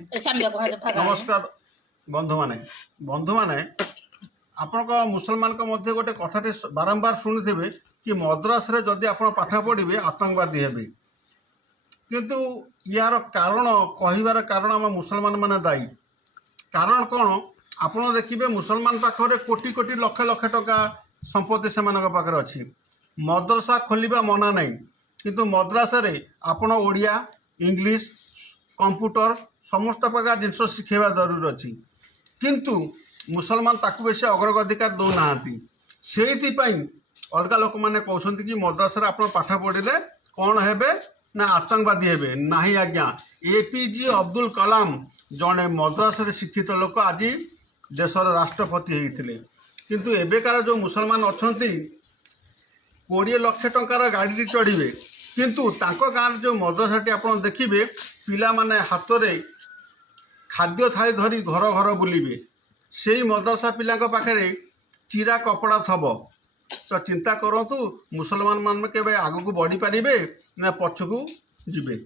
नमस्कार बंधु माने आपण मुसलमान मध्य गोटे कथाटे बारंबार शुणुवे कि मद्रास रे जदि आप पाठ पढ़े आतंकवादी हेबे किंतु यार कारण कहबार कारण आम मुसलमान माने दायी। कारण कौन आपड़ देखिए मुसलमान पाखे कोटी कोटी लक्ष लक्ष टका संपत्ति से पाखे अच्छी मद्रसा खोलिबा मना नहीं किंतु मद्रास रे आपण ओडिया इंग्लिश कंप्यूटर समस्त प्रकार जिन शिखेबा जरूर अच्छी किंतु मुसलमान ताकू बेसी अग्रगधिकार दौना से अलग लोक मैंने कहते कि मद्रास आप पाठ पढ़ले कौन हेबे ना आतंकवादी हेबे नहीं आज्ञा। एपीजे अब्दुल कलाम जड़े मद्रास रे शिक्षित लोक आज देशर राष्ट्रपति होते किंतु एबेकार जो मुसलमान अच्छा 20 लाख टंकार गाड़ी चढ़े किंतु तांको गाँव जो मद्रासाटी आप देखिए पिला माने हाथ में खाद्य थाली धरी घर घर बुलिबे से मद्रासा पिला पाखे चिरा कपड़ा थब तो चिंता करतु मुसलमान मान के आगू बढ़ी पारे ना पछकू जीवे।